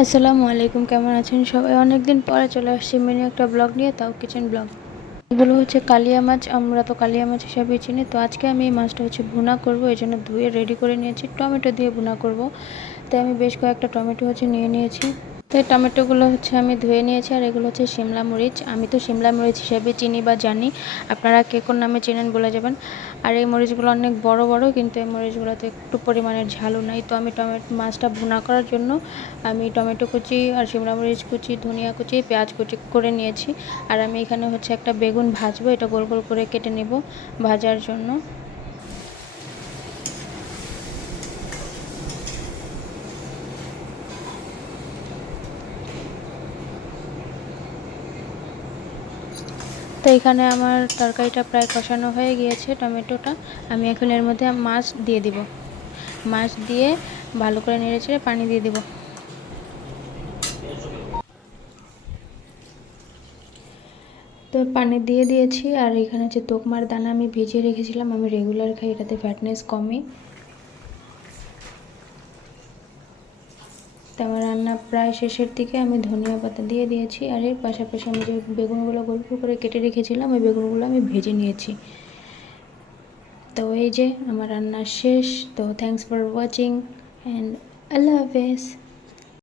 আসসালামু আলাইকুম, কেমন আছেন সবাই? অনেকদিন পরে চলে আসছি মিনি একটা ব্লগ নিয়ে, তাও কিচেন ব্লগ। এগুলো হচ্ছে কালিয়া মাছ, আমরা তো কালিয়া মাছ হিসাবে চিনি। তো আজকে আমি এই মাছটা হচ্ছে ভুনা করব, এই জন্য ধুয়ে রেডি করে নিয়েছি। টমেটো দিয়ে ভুনা করব, তাই আমি বেশ কয়েকটা টমেটো হচ্ছে নিয়ে নিয়েছি। তো এই টমেটোগুলো হচ্ছে আমি ধুয়ে নিয়েছি। আর এগুলো হচ্ছে শিমলা মরিচ, আমি তো শিমলা মরিচ হিসেবে চিনি বা জানি, আপনারা কে কোন নামে চেনেন বলে যাবেন। আর এই মরিচগুলো অনেক বড় বড়, কিন্তু এই মরিচগুলোতে একটু পরিমাণের ঝালও নাই। তো আমি মাছটা ভুনা করার জন্য আমি টমেটো কুচি আর শিমলা মরিচ কুচি, ধনিয়া কুচি, পেঁয়াজ কুচি করে নিয়েছি। আর আমি এখানে হচ্ছে একটা বেগুন ভাজবো, এটা গোল গোল করে কেটে নেব ভাজার জন্য। তো এখানে আমার তরকারিটা প্রায় কষানো হয়ে গিয়েছে, টমেটোটা। আমি এখন এর মধ্যে মাছ দিয়ে দিব, মাছ দিয়ে ভালো করে নেড়ে চেড়ে পানি দিয়ে দিব। তো পানি দিয়ে দিয়েছি। আর এখানে যে তোকমার দানা আমি ভিজিয়ে রেখেছিলাম, আমি রেগুলার খাই, এটাতে ফ্যাটনেস কমে। তো আমার রান্না প্রায় শেষের দিকে, আমি ধনিয়া পাতা দিয়ে দিয়েছি। আর এর পাশাপাশি আমি যে বেগুনগুলো গোল গোল করে কেটে রেখেছিলাম, ওই বেগুনগুলো আমি ভেজে নিয়েছি। তো এই যে আমার রান্না শেষ। তো থ্যাংকস ফর ওয়াচিং অ্যান্ড আল্লাহ হাফেজ।